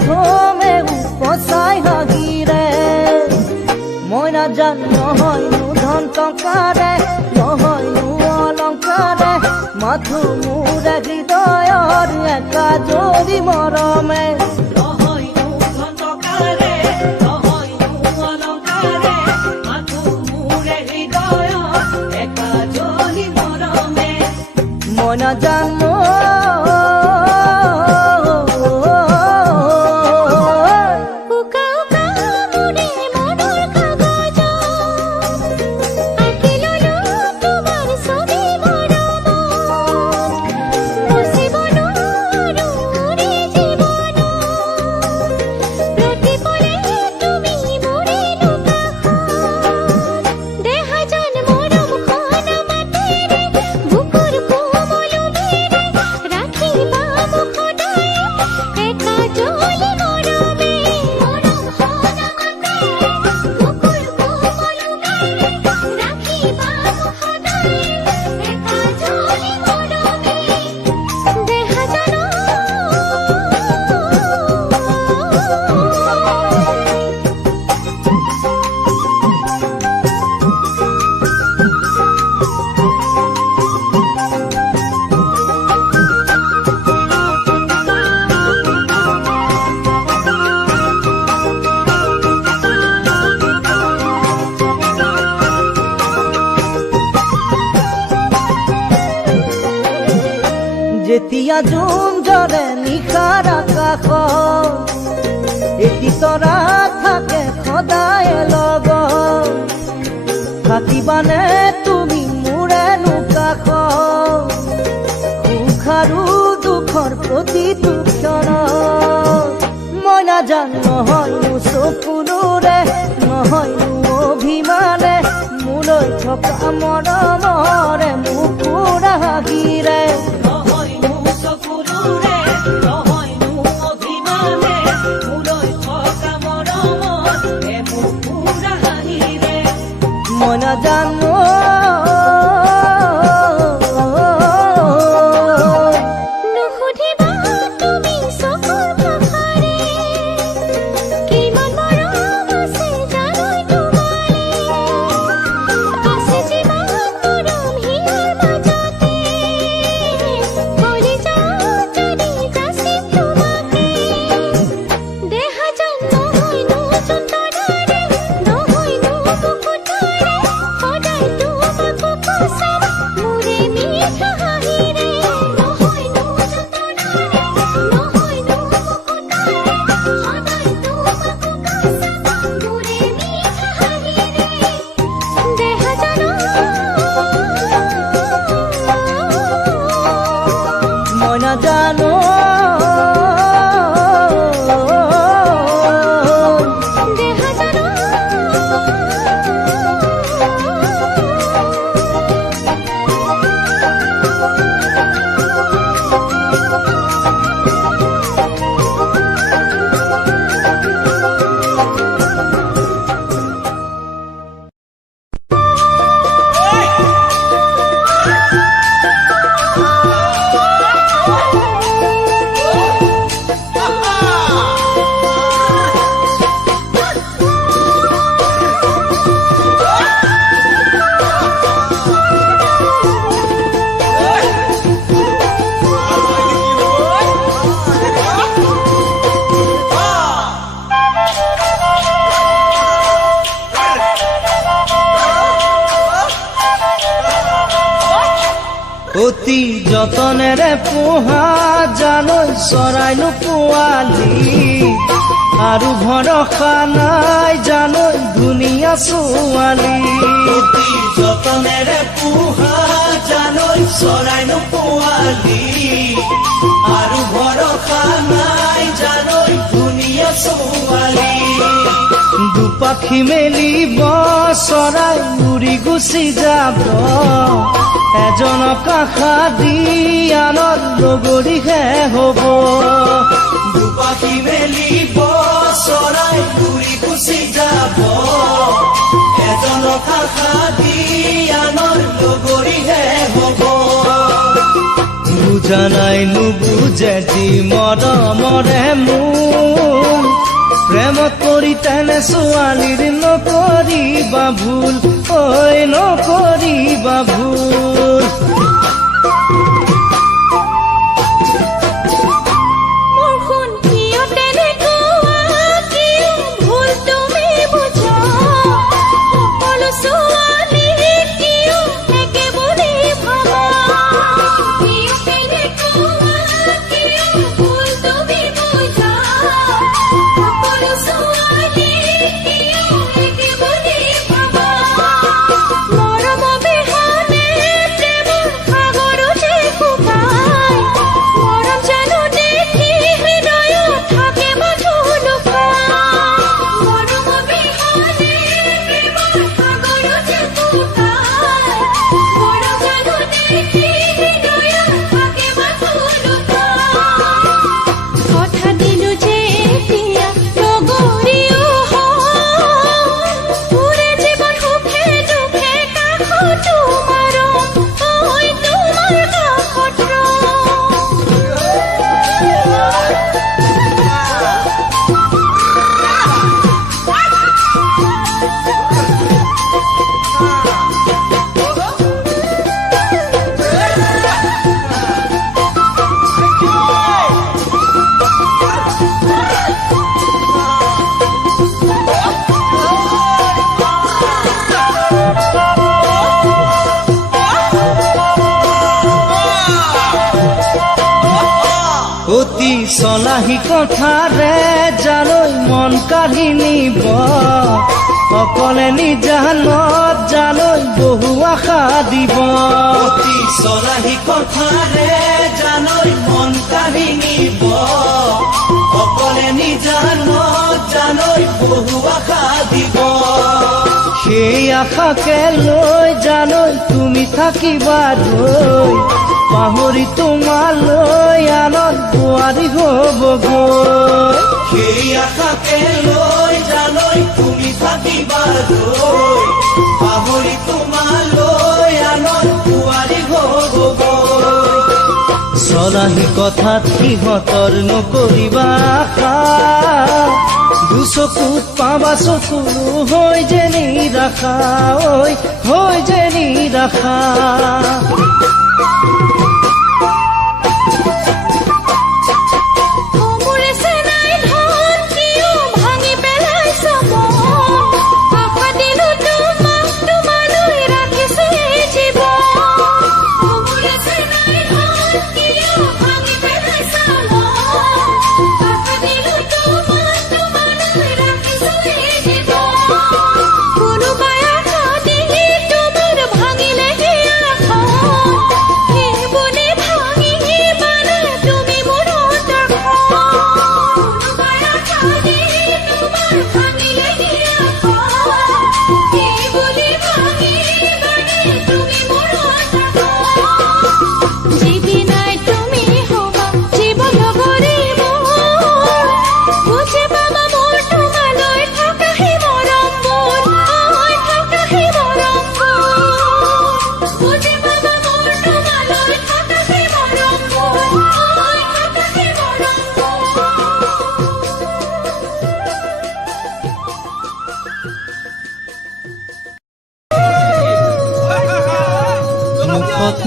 প্ৰথমে উপচাই হাগিৰে মই নাজানো নহয়নো ধন টকাৰে নহয়নো অলংকাৰে মাথো মোৰ হৃদয়ৰ একাজৰি মৰমে মই নাজানো যেতিয়া জোন জৰে নিশাৰ আকাশ এটি তৰা থাকে সদায় লগত থাকিবানে তুমি মোৰেনো কাষ সুখ আৰু দুখৰ প্ৰতিটো ক্ষণত মই নাজানো নহয়নো চকুৰে নহয়নো অভিমানে মোলৈ থকা মৰমৰে মোক পুৰা হাগিৰে মই নাজানো অতি যতনেৰে পোহা জালৈ চৰাইনো পোৱালি আৰু ভৰসা নাই জালৈ ধুনীয়া ছোৱালী অতি যতনেৰে পোহা জালৈ চৰাইনো পোৱালি আৰু ভৰসা নাই জালৈ ধুনীয়া ছোৱালী দুপাখি মেলিব চৰাই উৰি গুচি যাব এজনক আশা দি আনৰ লগৰীহে হ'ব দুপাখি মেলিব চৰাই উৰি গুচি যাব এজনক আশা দি আনৰ লগৰীহে হ'ব বুজা নাই নুবুজে যি মৰমৰে মোৰ প্ৰেমত পৰি তেনে ছোৱালীৰ নকৰিবা ভুল ঐ নকৰিবা ভুল অতি চলাহী কথাৰে জালৈ মন কাঢ়ি নিব অকলে নিজানত জালৈ বহু আশা দিব অতি চলাহী কথাৰে জালৈ মন কাঢ়ি নিব অকলে নিজানত জালৈ বহু আশা দিব সেই আশাকে লৈ জালৈ তুমি থাকিবা ৰৈ পাহৰি তোমালৈ আনত বোৱাৰী হ'বগৈ সেই আশাকে লৈ জালৈ তুমি থাকিবা ৰৈ পাহৰি তোমালৈ আনত বোৱাৰী হ'বগৈ চলাহী কথাত সিহঁতৰ নকৰিবা আশা দুচকুত পাবা চকুৰো হৈ যে নিৰাশা ঐ হৈ যে নিৰাশা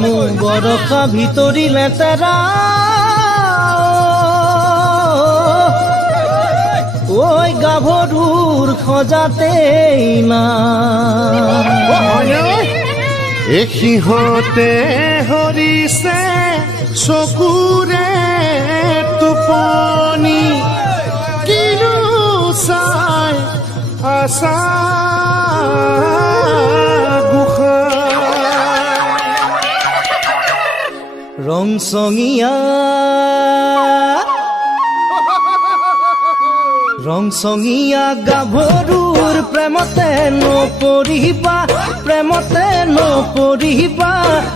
মোৰ বৰষা ভিতৰি লেতেৰা ঐ গাভৰুৰ খজাতেই না সিহঁতে হৰিছে চকুৰে টোপনি কিনো চাই আছা ৰংচঙীয়া গাভৰুৰ প্ৰেমতে নপৰিবা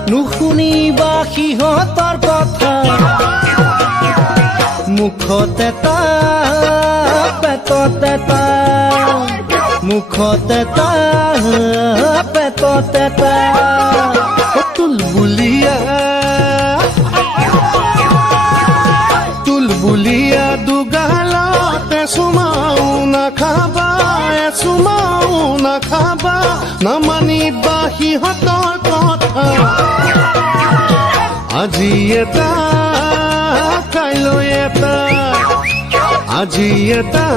নুশুনিবা সিহঁতৰ কথা মুখতে তা পেটতে তা মুখতে তা পেটতে তা অতুল বুলিয়া নাখাবা এচুমাও নাখাবা নামানিবা সিহঁতৰ কথা আজি এটা কাইলৈ এটা আজি এটা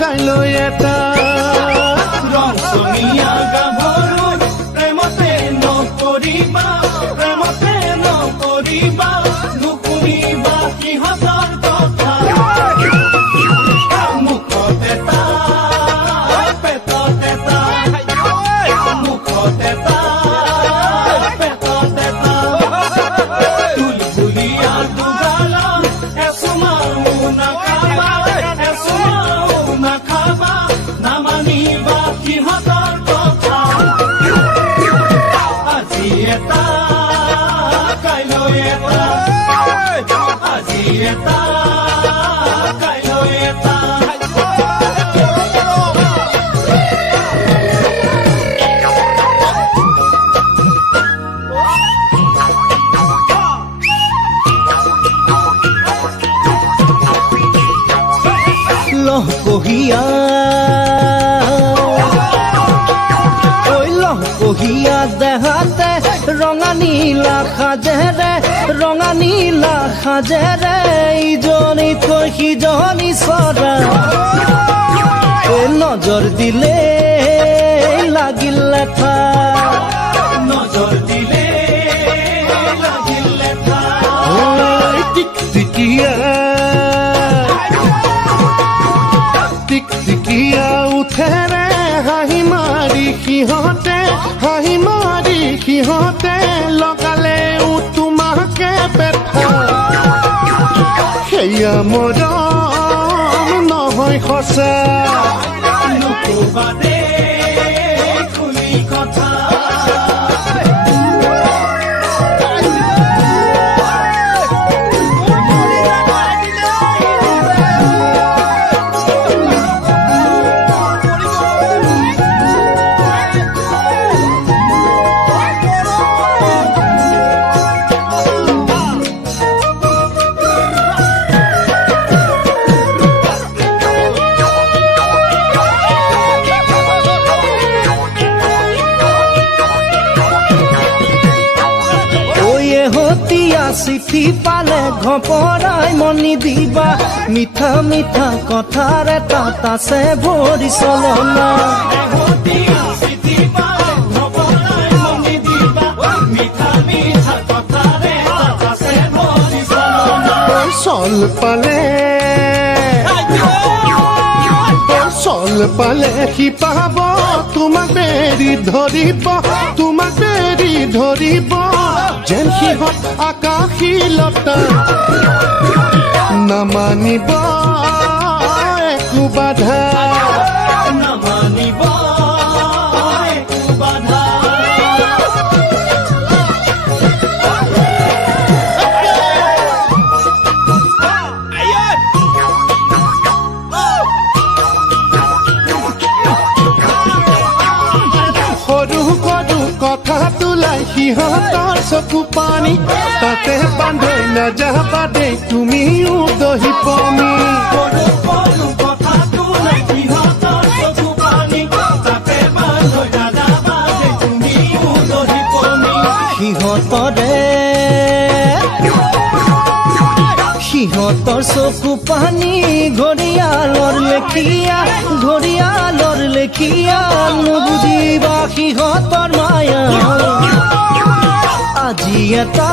কাইলৈ এটা ৰংচঙীয়া গাভৰু প্ৰেমতে নকৰিবা প্ৰেমতে নকৰিবা নুশুনিবা সিহঁতৰ কথা মুখত এটা পেটত এটা মুখত এটা পেটত এটা তুলতুলীয়া দুগালত এচুমাও নাখাবা এচুমাও নাখাবা নামানিবা সিহঁতৰ কথা আজি এটা কাইলৈ এটা আজি এটা কাইলৈ এটা লহ কহিয়া ঐ লহ কহিয়া দেহাতে ৰঙা নীলা সাজেৰে ইজনী থৈ সিজনী চৰা নজৰ দিলে লাগিল লেঠা নজৰ দিলে লাগিল লেঠা টিকটিকিয়া উঠেৰে হাঁহি মাৰি সিহঁতে লগালে তোমাকে পেঠা সেয়া মৰম নহয় সঁচা নকবা দেই খুলি কথা চিঠি পালে ঘপৰাই মনি দিবা মিঠা মিঠা কথাৰ তাত আছে ভৰি চলনা চিঠি পালে ঘপৰাই মনি দিবা মিঠা মিঠা কথাৰ তাত আছে ভৰি চলনা চল পালে সি পাব তোমাক বেৰি ধৰিব যেন সিহঁত আকাশী লতা নামানিব একো বাধা নামানিব একো বাধা কথা তোলাই সিহঁতৰ চকু পানী তাতে বান্ধি নাযাবা দেই তুমিও দহি পমি কথা তোলাই সিহঁতৰ চকু পানী তাতে বান্ধি নাযাবা দেই তুমিও দহি পমি সিহঁতৰ চকু পানী ঘৰিয়ালৰ লেখিয়া নুবুজিবা সিহঁতৰ মায়া আজি এটা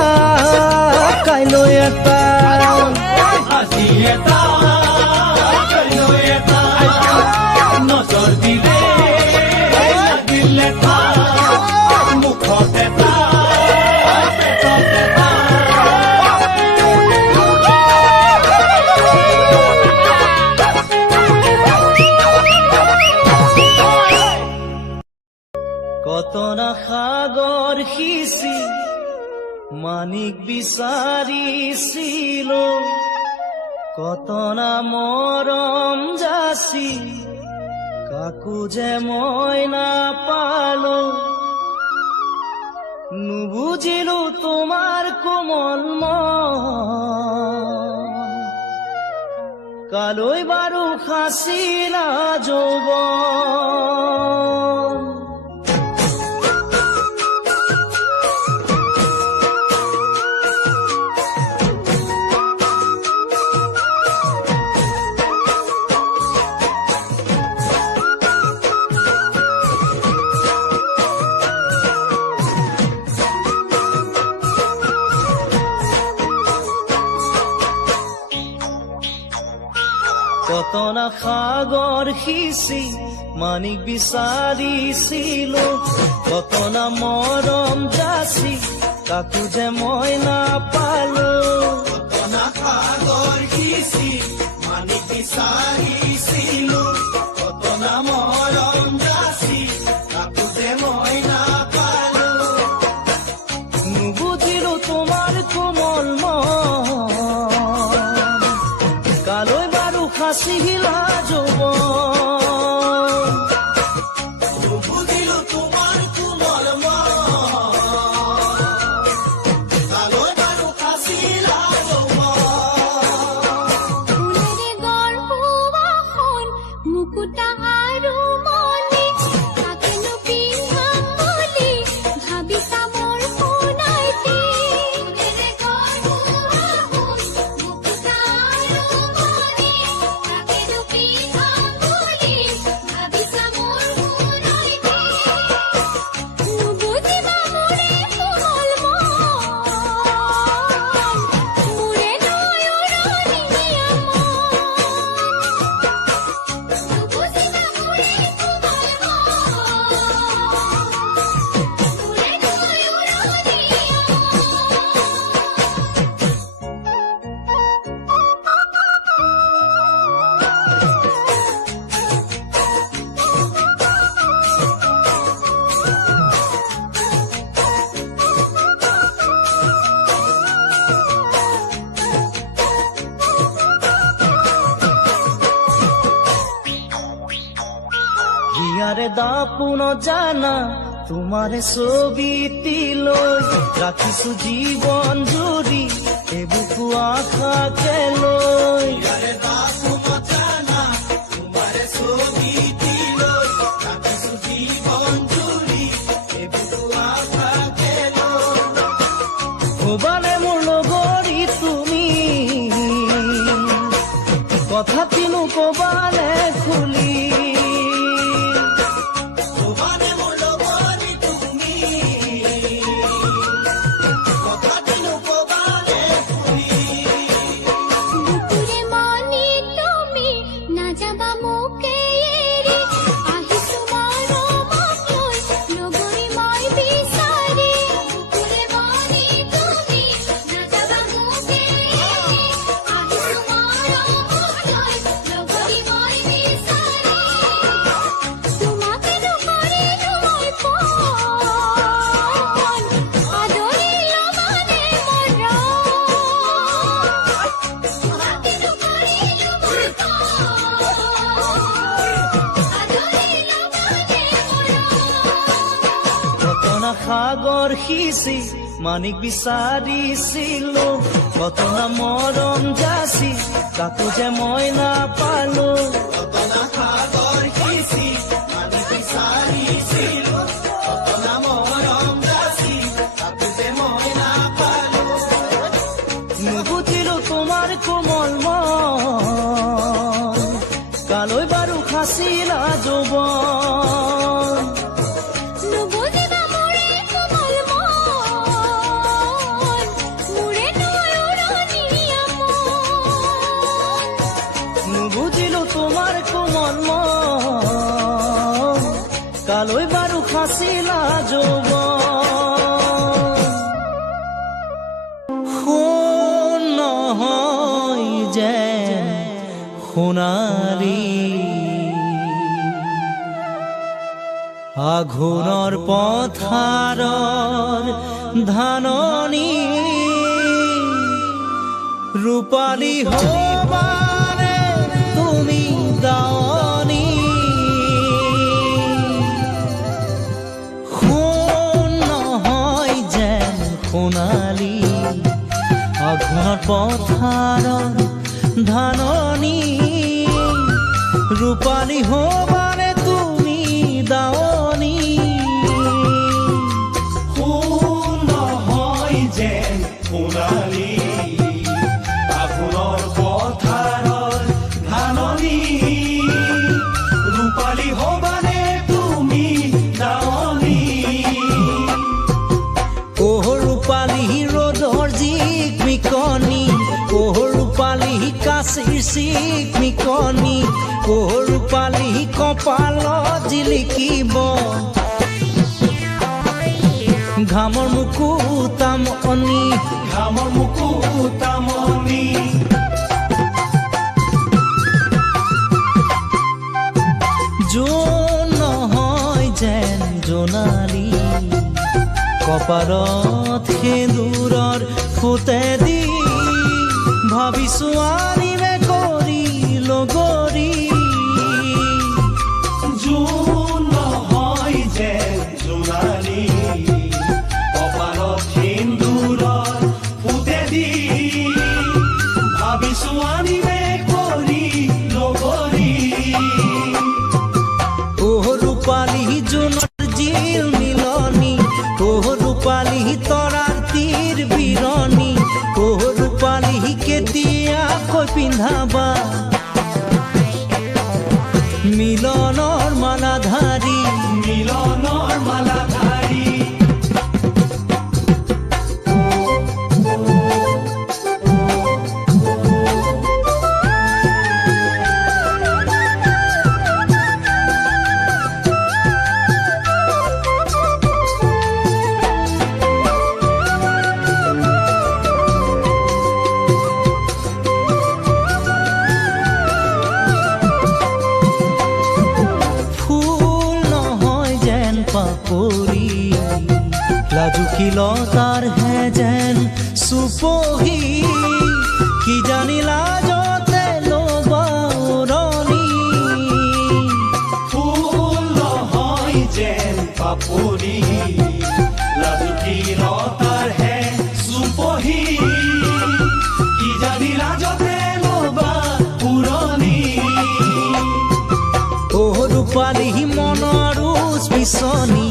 কাইলৈ এটা আজি এটা কাইলৈ এটা নজৰ দিলে লাগিল লেঠা মুখত এটা পেটত এটা কতনা সাগৰ সিঁচি মানিক বিচাৰিছিল কতনা মৰম যাচি কাকো যে মই নাপালো নুবুজিলো তোমাৰ কোমল মন কালৈ বাৰু সাঁচিলা যৌৱন। কতনা সাগৰ সিঁচি মানিক বিচাৰিছিলো, কতনা মৰম যাচি কাকো যে মই নাপালো। কতনা সাগৰ সিঁচি মানিক বিচাৰিছিলো, কতনা মৰম যাচি কাকো যে মই নাপালো। নুবুজিলো তোমাৰ কোমল মন, কালৈ বাৰু সাঁচিলা যৌৱন। নুবুজিলো তোমাৰ কোমল মন, কালৈ বাৰু সাঁচিলা যৌৱন। ফুলেৰে গৰ্ভৱাসন মুকুতা আৰু মণি, তাকেনো পিন্ধাম বুলি ভাবিছা মোৰ সোণাইটি। ফুলেৰে গৰ্ভৱাসন মুকুতা আৰু মণি, তাকেনো পিন্ধাম বুলি ভাবিছা মোৰ সোণাইটি। নুবুজিবা মোৰে কোমল মন, মোৰে নয়ননীয়া মন। নুবুজিবা মোৰে কোমল হিয়াৰে দাপোন জানা তোমাৰে ছবিটিলৈ, ৰাখিছো জীৱন জুৰি এবুকু আশাকে লৈ। ইয়াৰে দাপোন জানা তোমাৰে ছবিটিলৈ, ৰাখিছো জীৱন জুৰি এবুকু আশাকে লৈ। ভবানে মোৰ লগৰী তুমি, কথা কিনো কবানে খুলি। ভবানে মোৰ লগৰী তুমি, কথাটিনো কবানে তুমি। বুকুৰে মনি তুমি নাযাবা মোকে এৰি, আহিছো মৰমক লৈ লগৰী মই বিচাৰি। বুকুৰে মনি তুমি নাযাবা মোকে এৰি, আহিছো মৰমক লৈ লগৰী মই বিচাৰি। তোমাকেনো কৰিলো মই পণ, আদৰিলো মানে মৰম। তোমাকেনো কৰিলো মই পণ, আদৰিলো মানে মৰম। কতনা সাগৰ সিঁচি মানিক বিচাৰিছিলো, কতনা মৰম যাচি কাকো যে মই নাপালো। কতনা সাগৰ সিঁচি মানিক বিচাৰিছিলো, কতনা মৰম যাচি কাকো যে মই নাপালো। নুবুজিলো তোমাৰ কোমল মন, কালৈ বাৰু সাঁচিলা যৌৱন। নুবুজিবা মোৰে কোমল মন, মোৰে নয়ননীয়া মন। নুবুজিলো তোমাৰ কোমল মন, কালৈ বাৰু সাঁচিলা যৌৱন। সোণ নহয় যে সোণালী, আঘোণৰ পথাৰৰ ধাননি, ৰূপালী হবানে তুমি দাৱনী। সোণ নহয় যেন সোণালী, আঘোণৰ পথাৰৰ ধাননি। ৰূপালী হবানে তুমি দাৱনী সোণ নহয় যেন সোণালী আঘোণৰ পথাৰৰ ধাননি ৰূপালী হবানে তুমি দাৱনী ওহ ৰূপালী ৰোদৰ জিক মিকনি ওহ ৰূপালী কাশিৰ চিক মিকনি ওহ ৰূপালী কপালত জিলিকিব ঘামৰ মুকুতামনি ঘামৰ মুকুতামনি জোন নহয় যেন জোনালী কপালত সেন্দুৰৰ ফুটে দি ভাবিছো আনিবে কৰি লগৰী জোন নহয় যেন জোনালী কপালত সেন্দুৰৰ ফুটে দি ভাবিছো আনিবে কৰি লগৰী ওহ ৰূপালী জোনৰ জিল মিলনি ওহ ৰূপালী তৰাৰ তীৰ বিৰণি ওহ ৰূপালী কেতিয়াকৈ পিন্ধাবা মিলনৰ মালাধাৰী মিলনৰ মালাধাৰী ফুল নহয় যেন পাপৰি লাজুকীলতাৰ হে যেন চুপহি কি জানি লাজতে ল'বা উৰণি ফুল নহয় যেন পাপৰি লাজুকীলতাৰ হে চুপহি কি জানি লাজতে ল'বা পুৰণি ওহ ৰূপালী মনৰ পিছনি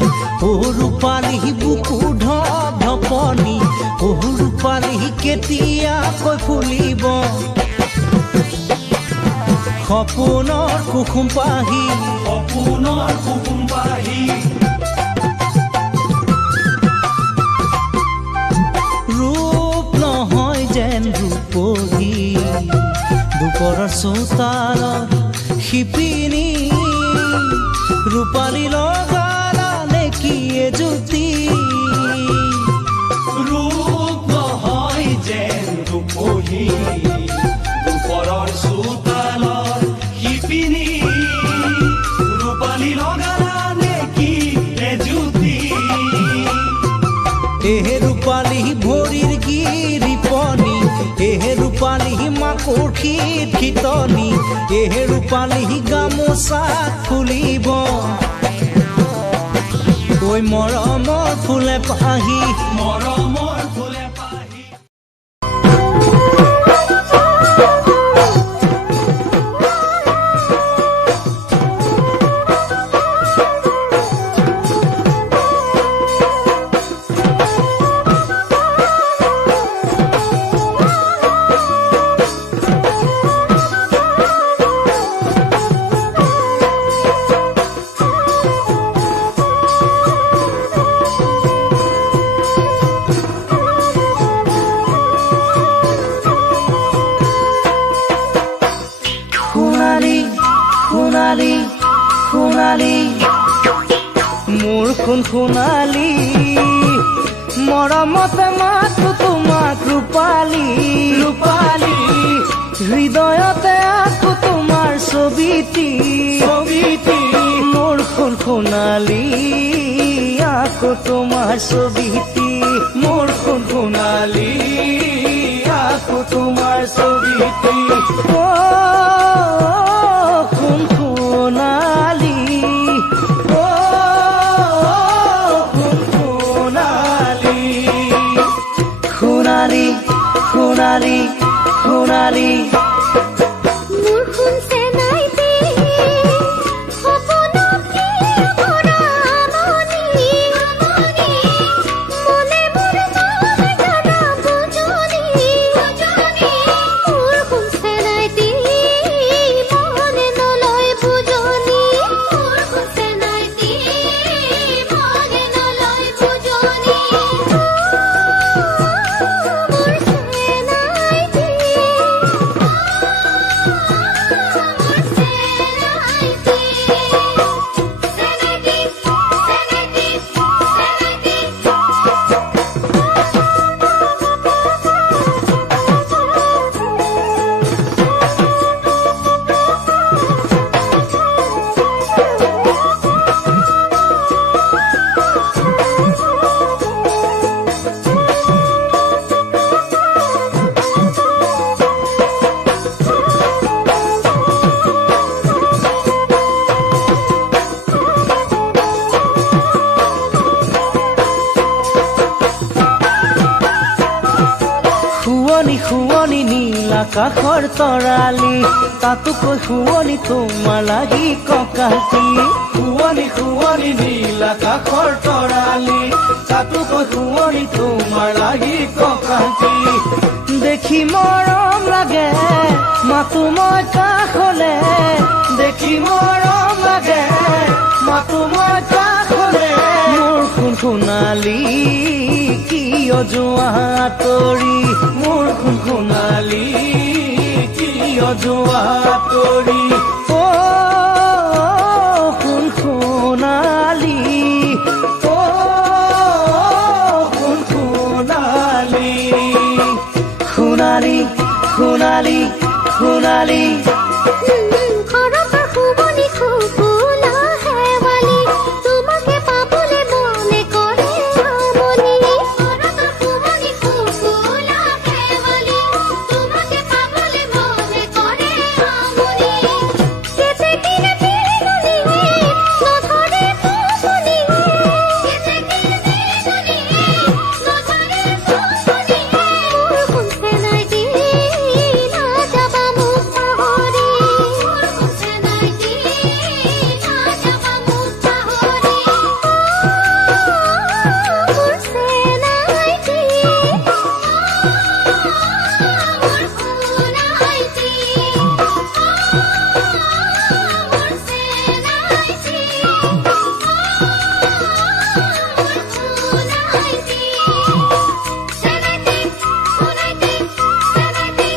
ওহ ৰূপালী বুকু ঢপ ঢপনি ওহ ৰূপালী কেতিয়াকৈ ফুলিব সপোনৰ কুসুম পাহি সপোনৰ কুসুম পাহি ৰূপ নহয় যেন ৰূপহী দুপৰৰ চোতালত শিপিনী ৰূপালী লগালা নেকি এজুতি ৰূপ নহয় যেন ৰূপহী দুপৰৰ চোতালৰ শিপিনী ৰূপালী লগালা নেকি এজুতি এহে ৰূপালী ভৰিৰ গিৰিপনি এহে ৰূপালী মাকুৰ্ষিত খিতনি এহে ৰূপালী গামোচা খুলিব ঐ মৰমৰ ফুলে পাহি মৰমৰ ফুলে পাহি সোণালী সোণালী মোৰ সোণ সোণালী মৰমতে মাতো তোমাক ৰূপালী ৰূপালী হৃদয়তে আঁকো তোমাৰ ছবিটি ছবিটি মোৰ সোণ সোণালী আঁকো তোমাৰ ছবিটি মোৰ সোণ সোণালী আঁকো তোমাৰ ছবিটি সোণালী মোৰ সোণ চেনাইতে আকাশৰ তৰালি তাতো কৈ শুৱনি তোমাৰ লাগি ককাতি শুৱনি শুৱনি নীল আকাশৰ তৰালি তাতো কৈ শুৱনি তোমাৰ লাগি ককাতি দেখি মৰম লাগে মাতো মই কাষলে দেখি মৰম লাগে মাতো মই কাষলে মোৰ কোন সোণালী কিয় যোৱা তৰি মোৰ কোন সোণালী কিয় যোৱা তৰি অ কোন সোণালী অ কোন সোণালী সোণালী সোণালী সোণালী ঘৰৰ শুবনি খুবুলা হেৱালি তোমাকে পাবলে মনে কৰে আমনি ঘৰৰ শুবনি খুবুলা হেৱালি তোমাকে পাবলে মনে কৰে আমনি কেতে কিনে ফিরে গলি নধরে ফুসনি কেতে কিনে ফিরে গলি নধরে ফুসনি মোর কোনছে নাই দি না যাবা মুখ পাহৰি মোৰ কোনছে নাই দি না যাবা মুখ পাহৰি কোনছে নাই দি মোর সোনাই দি কোনছে নাই দি সোনাই দি সেনাইতি সোনাইতি সেনাইতি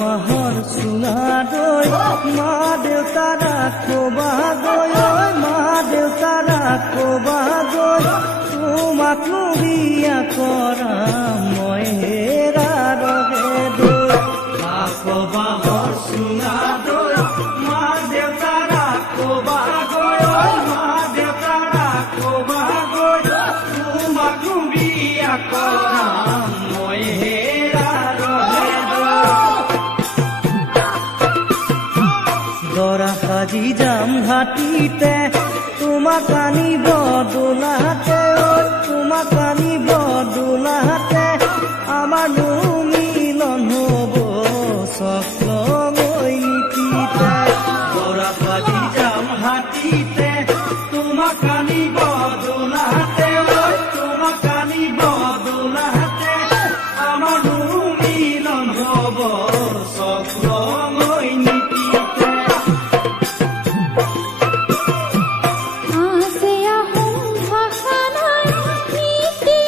মাহৰ চুঙা দৈ মা দেউতা ৰাখবা গৈ ঐ মা দেউতা ৰাখবা গৈ তোমাকনো বিয়া কৰাম মই হেৰা ৰহে দৈ মাহৰ চুঙা দৈ মা দেউতা ৰাখবা গৈ ঐ মা দেউতা ৰাখবা গৈ তোমাকনো বিয়া কৰাম মই হেৰা ৰহে দৰা সাজি যাম হাতীতে তোমাক আনিব দোলাতে ঐ তোমাক আনিব দোলাতে আমাৰ মিলন হ'ব চক্ৰ গৈ নীতিতে দৰা সাজি যাম হাতীতে তোমাক আনিব দোলাতে ঐ তোমাক আনিব দোলাতে আমাৰ মিলন হ'ব চক্ৰ গৈ নীতিতে আছে আহোম ভাষা নাই নীতি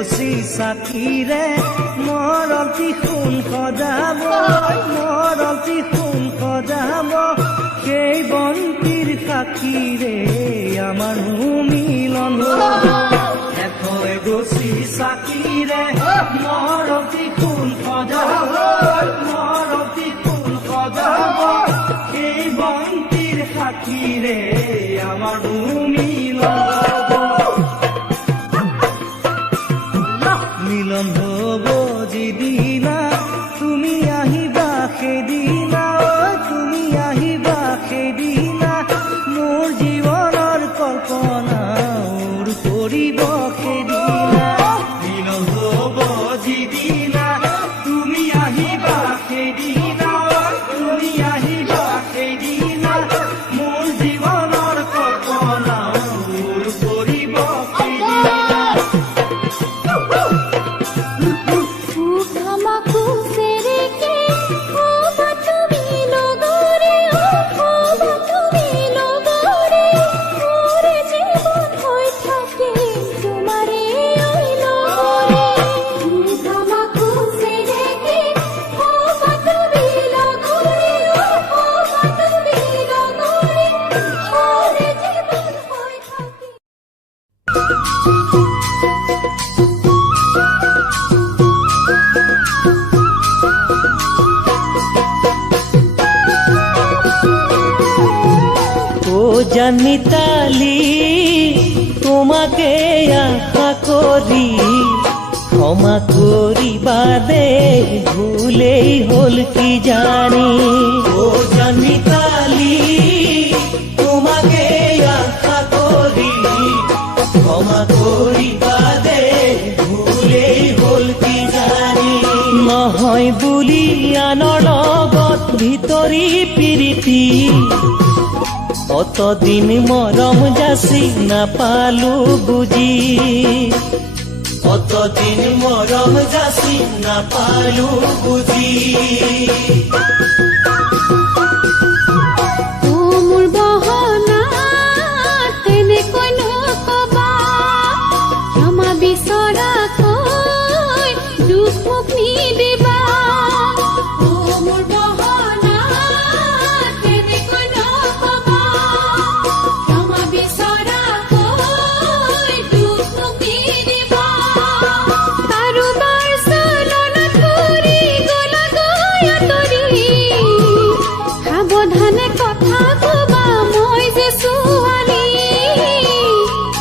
এগছি চাকিৰে মৰতি সোণ সজাব মৰতি সোণ সজাব সেই বন্তিৰ সাক্ষীৰে আমাৰ মিলন হ'ব এগছি চাকিৰে মৰতি সোণ সজাব মৰতি সোণ সজাব সেই বন্তিৰ সাক্ষীৰে আমাৰ মিলন মিলন হ'ব যিদিনা তুমি আহিবা সেইদিনা তুমি আহিবা সেইদিনা মোৰ জীৱনৰ কল্পনা কৰিব সেইদিনা মিলন হ'ব যিদিনা তুমি আহিবা সেইদিনা তুমি আহিবা সেইদিনা মোৰ জীৱনৰ কল্পনা কৰিব সেইদিনা আমাকো সেরেকে হবা তুমি লগরে হবা তুমি লগরে মোরে জীবন হই থাকে তোমারে ওই লগরে আমাকো সেরেকে হবা তুমি লগরে হবা তুমি লগরে মোরে জীবন হই থাকে ও জানিতালি তোমাকে আশা করি ক্ষমা করিবা দে ভুলেই হল কি জানি ও জানিতালি তোমাকে আশা করি ক্ষমা করিবা দে ভুলেই হল কি জানি নহয় বুলি আনৰ লগত ভিতৰি প্ৰীতি অতদিন মৰম যাচি নাপালো বুজি অতদিন মৰম যাচি নাপালো বুজি ও মোৰ বহনা তেনেকৈ নকবা ক্ষমা বিচৰাকৈ দুখ মোক নিদিবা ও মোৰ বহনা তেনেকৈ নকবা ক্ষমা বিচৰাকৈ দুখ মোক নিদিবা কাৰোবাৰ চলনত পৰি গলা গৈ আঁতৰি সাৱধানে কথা কবা মই যে ছোৱালী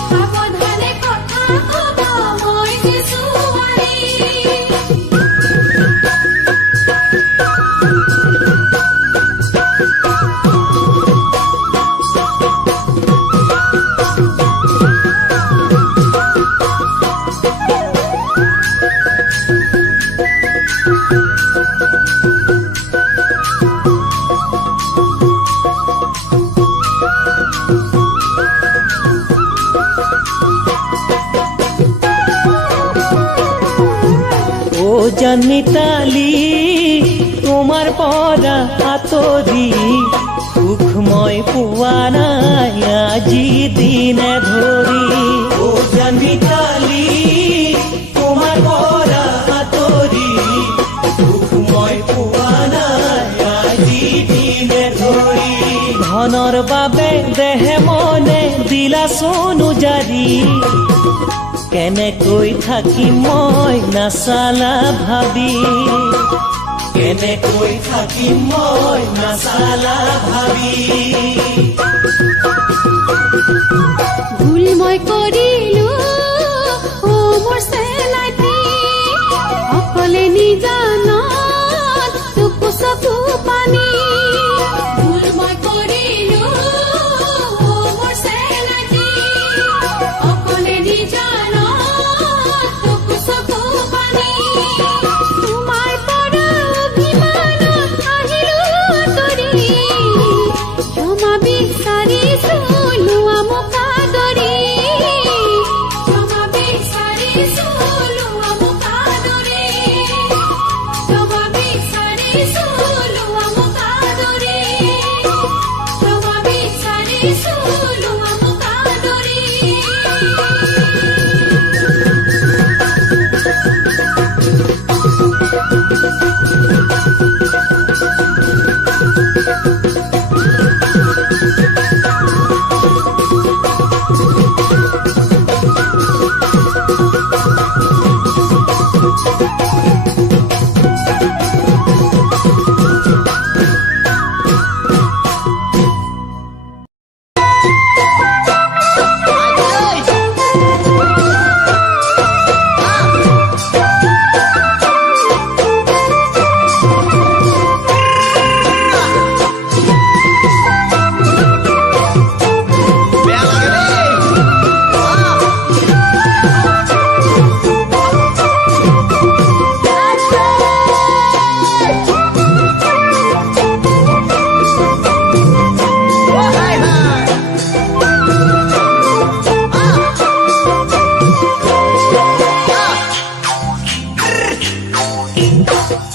সাৱধানে কথা কবা মই যে ছোৱালী ও জানিতালি তোমাৰ পৰা আঁতৰি সুখ মই পোৱা নাই আজি দিনে ধৰি ও জানিতালি তোমাৰ পৰা আঁতৰি সুখ মই পোৱা নাই আজি দিনে ধৰি ধনৰ বাবে দেহে মনে দিলা চনু জাৰি কেনেকৈ থাকিম মই নাচালা ভাবি কেনেকৈ থাকিম মই নাচালা ভাবি ভুল মই কৰিলো ও মোৰ চেলাইটি অকলে নিজানত চকু চকু পানী ভুল মই কৰিলো ও মোৰ চেলাইটি অকলে নিজানত চকু চকু পানী তোমাৰ পৰা অভিমানত আহিলো আঁতৰি ক্ষমা বিচাৰিছো লোৱা মোক আদৰি ক্ষমা বিচাৰিছো লোৱা মোক আদৰি ক্ষমা বিচাৰিছো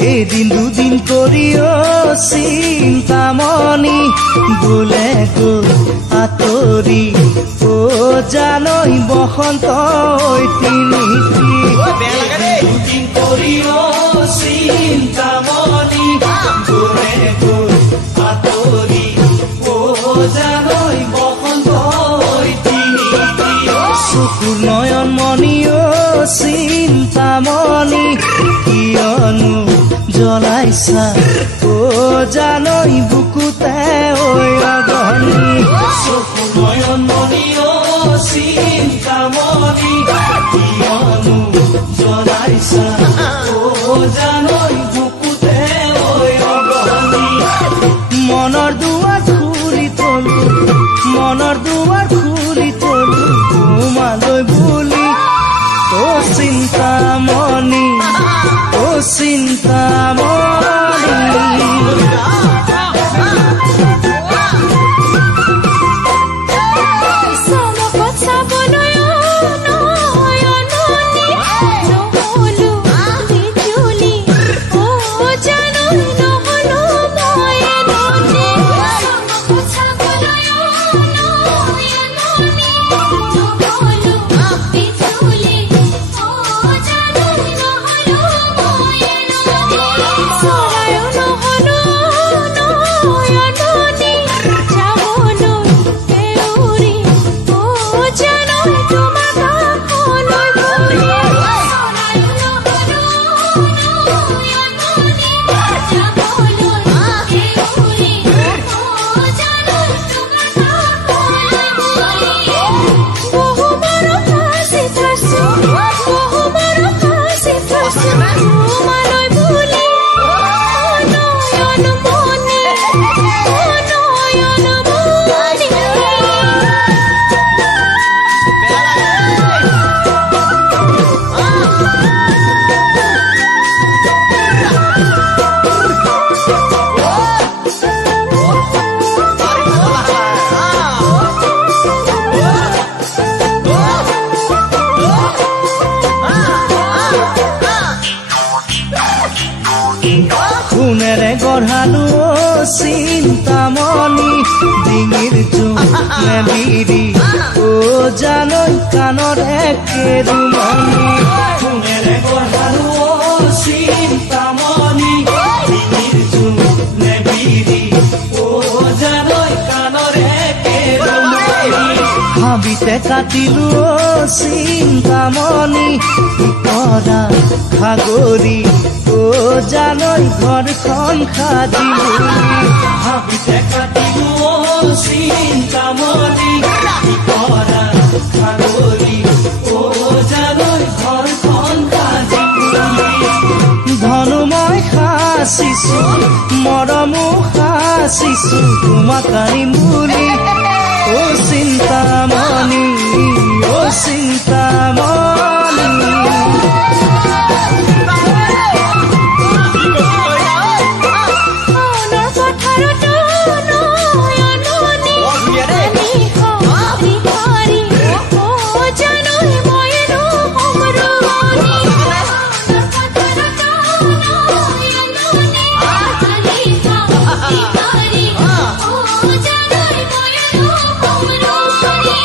এদিন দুদিন কৰিও চিন্তামণি বোলে গৈ আঁতৰি ও জানৈ বসন্ত তিনিটি দুদিন কৰিও চিন্তামণি দূৰে গৈ আঁতৰি ও জানৈ বসন্ত তিনিটি চকুৰ নয়ন মণি ও চিন্তামণি কিয়নো জ্বলাইছা ও জানৈ বুকুতে ঐ অগণি চকু নয়ন মণি ও চিন্তামণি কিয়নো জ্বলাইছা ও জানৈ বুকুতে ঐ অগণি মনৰ দুৱাৰ খুলি থলো মনৰ দুৱাৰ খুলি থলো তোমালৈ বুলি ও চিন্তামণি ও চিন্তামণি চমকত চাবলৈ নয়নমণি নহলো বিজুলি ও জানৈ নহলো মই এজনী চমকত চাবলৈ নয়নমণি নহলো বিজুলি ও জানৈ নহলো মই এজনী চৰাইও নহলো নয়নমণি যাবলৈ এউৰি ও জানৈ তোমাক কাষলৈ ঘূৰি চৰাইও নহলো নয়নমণি যাবলৈ এউৰি ও জানৈ তোমাক কাষলৈ ঘূৰি বহুবাৰ ফাঁচি থৈছো বহুবাৰ ফাঁচি থৈছো তোমালৈ বুলি নয়নমণি নয়নমণি কোনেৰে গঢ়ালো ও চিন্তামণি ডিঙিৰ জোনেবিৰি ও জানৈ কাণৰে কেৰুমণি কোনেৰে গঢ়ালো ও চিন্তামণি ডিঙিৰ জোন নেবিৰি ও জানৈ কাণৰে কেৰুমণি হাবিতে কাটিলো ও চিন্তামণি কৰা খাগৰি ও জানৈ ঘৰখন সাজিলো হাবিতে কাটিলো ও চিন্তামণি কৰা খাগৰি ও জানৈ ঘৰখন সাজিলি ধনু মই সাচিছো মৰমো সাচিছো তোমাক আনিম বুলি ও চিন্তামণি ও চিন্তামণি মনৰ পথাৰত নয়নমণি আমি হৰি হৰি ও জানৈ মই নহমৰুণি মনৰ পথাৰত নয়নমণি আমি হৰি হৰি ও জানৈ মই নহমৰুণি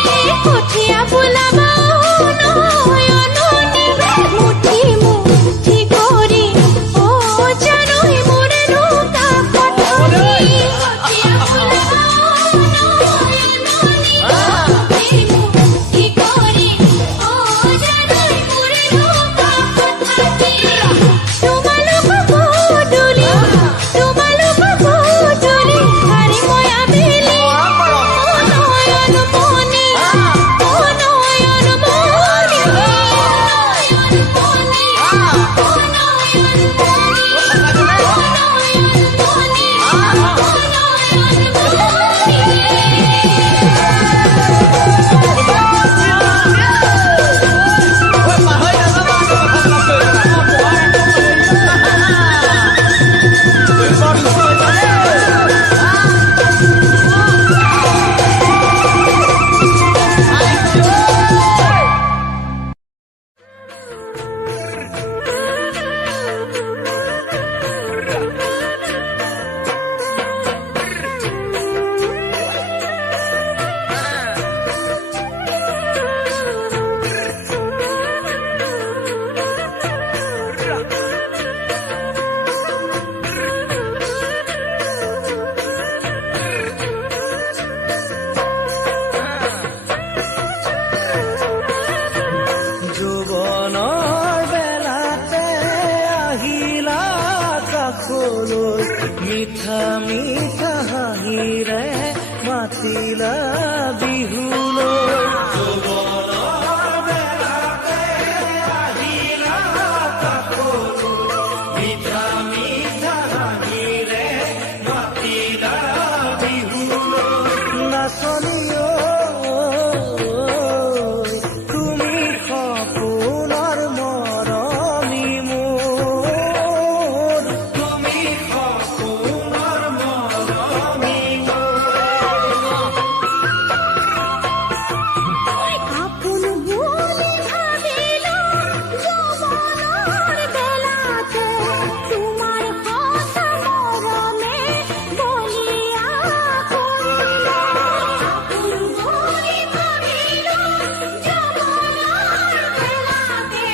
মিঠা মিঠা হাঁহিৰে মাতিলা বিহুলৈ মিঠা মিঠা হাঁহিৰে মাতিলা বিহুলৈ নাচনী ঐ তুমি সপোনৰ মৰমী মোৰ তুমি সপোনৰ মৰমী আপন বুলি ভাবিলো যৌৱনৰ বেলাতে তোমাৰ সঁচা মৰমে বলিয়া কৰিলে আপন বুলি ভাবিলো যৌৱনৰ বেলাতে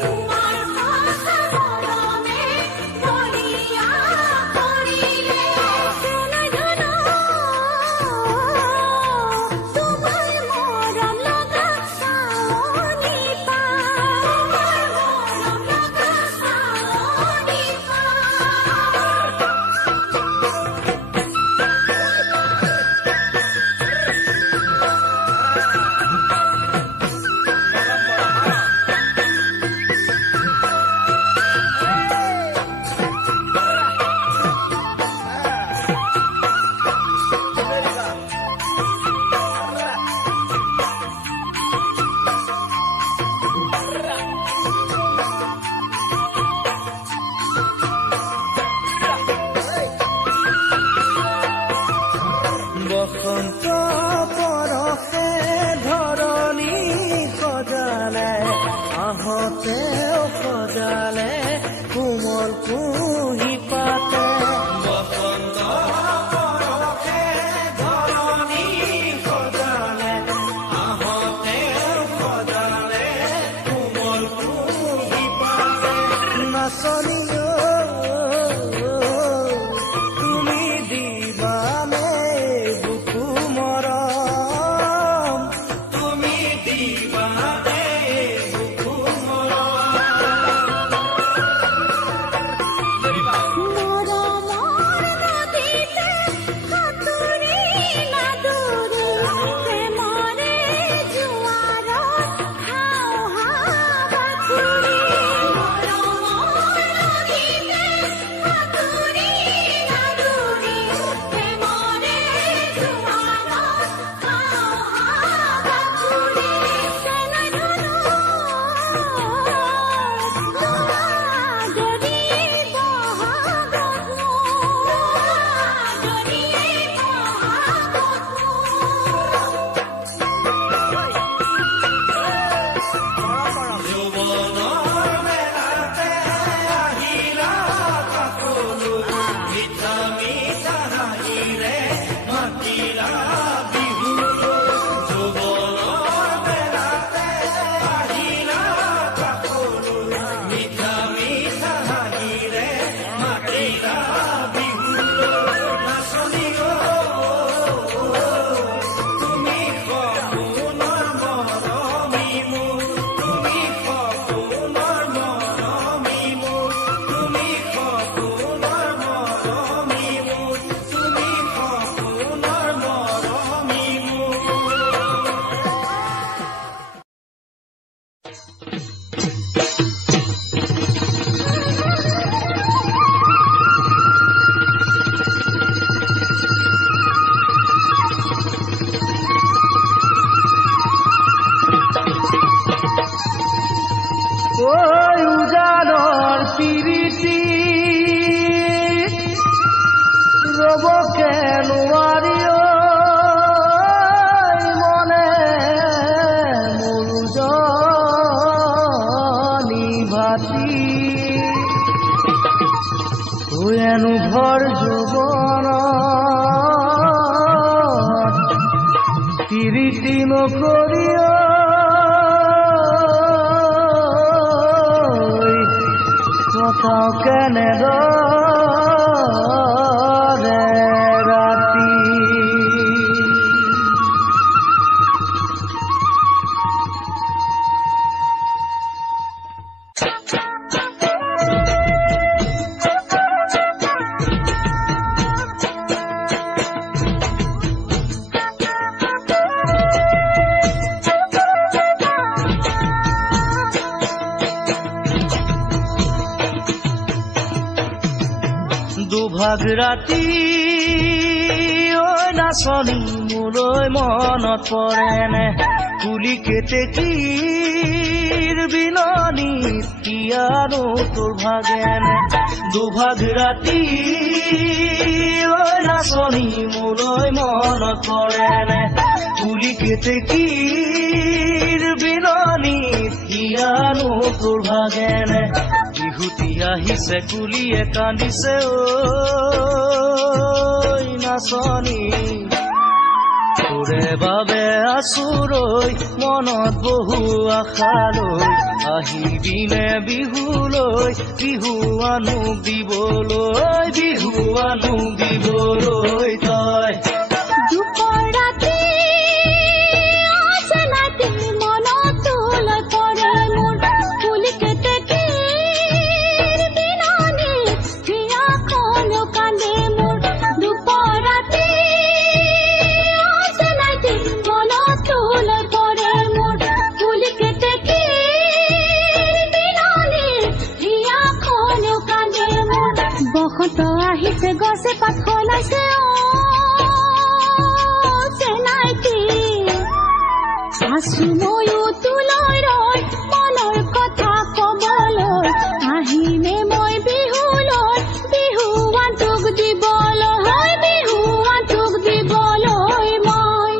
তোমাৰ সঁচা মৰমে বলিয়া কৰিলে সোণধন তোমাৰ মৰম লগা চাৱনি পায় মৰম লগা চাৱনি পায় বসন্ত পৰশে ধৰণী সজালে আহোঁতেও সজালে কোমল কুঁহি পাতে বসন্ত পৰশে ধৰণী সজালে আহোঁতেও সজালে কোমল কুঁহি পাতে নাচনী ঐ তুমি দিবানে বুকু মৰম তুমি দিবানে বুকু মৰম মৰমৰ নদীতে সাঁতুৰি নাদুৰি প্ৰেমৰে জোৱাৰত হাও হাবাথুৰি মৰমৰ নদীতে সাঁতুৰি নাদুৰি প্ৰেমৰে জোৱাৰত হাও হাবাথুৰি সোণধন দৰি বহাগত দৰি যৌৱনৰ মেলাতে আহিলা কাকলো মিঠা মিঠা হাঁহিৰে মাতিলা বিহুলৈ যৌৱনৰ মেলাতে আহিলা কাকলো মিঠা মিঠা হাঁহিৰে মাতিলা বিহুলৈ নাচনী তুমি সপোনৰ মৰমী মোৰ তুমি সপোনৰ মৰমী মোৰ তুমি সপোনৰ মৰমী মোৰ তুমি সপোনৰ মৰমী মোৰ ঐ উজানৰ পিৰিতি ৰবকে নোৱাৰি ঐ মনে মোৰ জনী ভাতি এনো ভৰ যৌৱনত পিৰিতি নকৰি কথাও কেনেদৰে ৰাতি দুভাগ ৰাতি ঐ নাচনী মোলৈ মনত পৰেনে কুলি কেতেকীৰ বিননিত কিয়ানো তোৰ ভাগেনে দুভাগ ৰাতি ঐ নাচনী মোলৈ মনত পৰেনে কুলি কেতেকীৰ বিননিত কিয়ানো তোৰ ভাগেনে বিহুতি আহিছে কুলিয়ে কান্দিছে ঐ নাচনী তোৰে বাবে আছো ৰৈ মনত বহু আশা লৈ আহিবিনে বিহুলৈ বিহু আনুক দিবলৈ তই দুপৰ ৰাতি অচেনাতে মনত তোলৈ পৰে মোৰ কুলি কেতেকীৰ বিননিত হিয়াখনো কান্দে মোৰ দুপৰ ৰাতি অচেনাতে মনত তোলৈ পৰে মোৰ কুলি কেতেকীৰ বিননিত হিয়াখনো কান্দে মোৰ বসন্ত আহিছে গছে পাত সলাইছে চেনাইতি আছো ময়ো তোলৈ ৰৈ মনৰ কথা কবলৈ আহিমে মই বিহুলৈ বিহু আনটোক দিবলৈ মই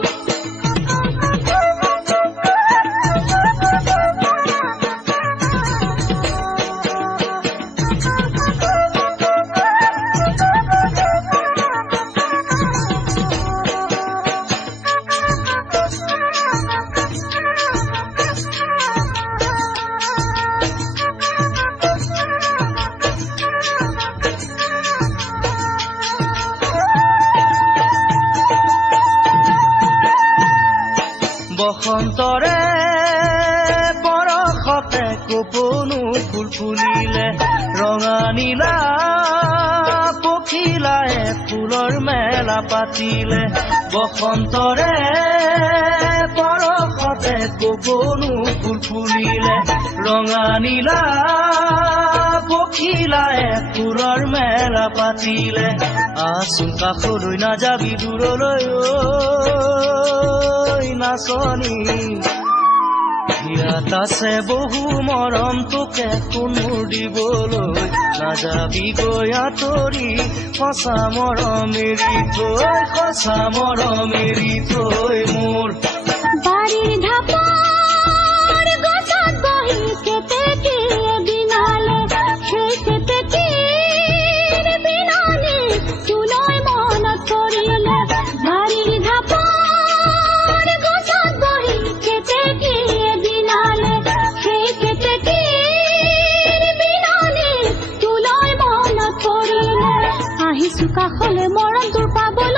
বসন্তৰে পৰশতে কপনো ফুল ফুলিলে ৰঙা নীলা পখিলাই ফুলৰ মেলা পাতিলে বসন্তৰে পৰশতে কপনো ফুল ফুলিলে ৰঙা নীলা পখিলাই ফুলৰ মেলা পাতিলে আচোন কাষলৈ নাযাবি দূৰলৈ নাচনী ইয়াত আছে বহু মৰম তোকে কোনোৰ দিবলৈ নাযাবি গৈ আঁতৰি সঁচা মৰম এৰি থৈ মোৰ বাৰীৰ ঢাপৰ গছত বহি কেতেকীয়ে বিনালে সেই কেতেকীৰ বিননিত তোলৈ মনত পৰিলে বাৰীৰ ঢাপৰ গছত বহি কেতেকীয়ে বিনালে সেই কেতেকীৰ বিননিত তোলৈ মনত পৰিলে আহিছো কাষলৈ মৰম তোৰ পাবলৈ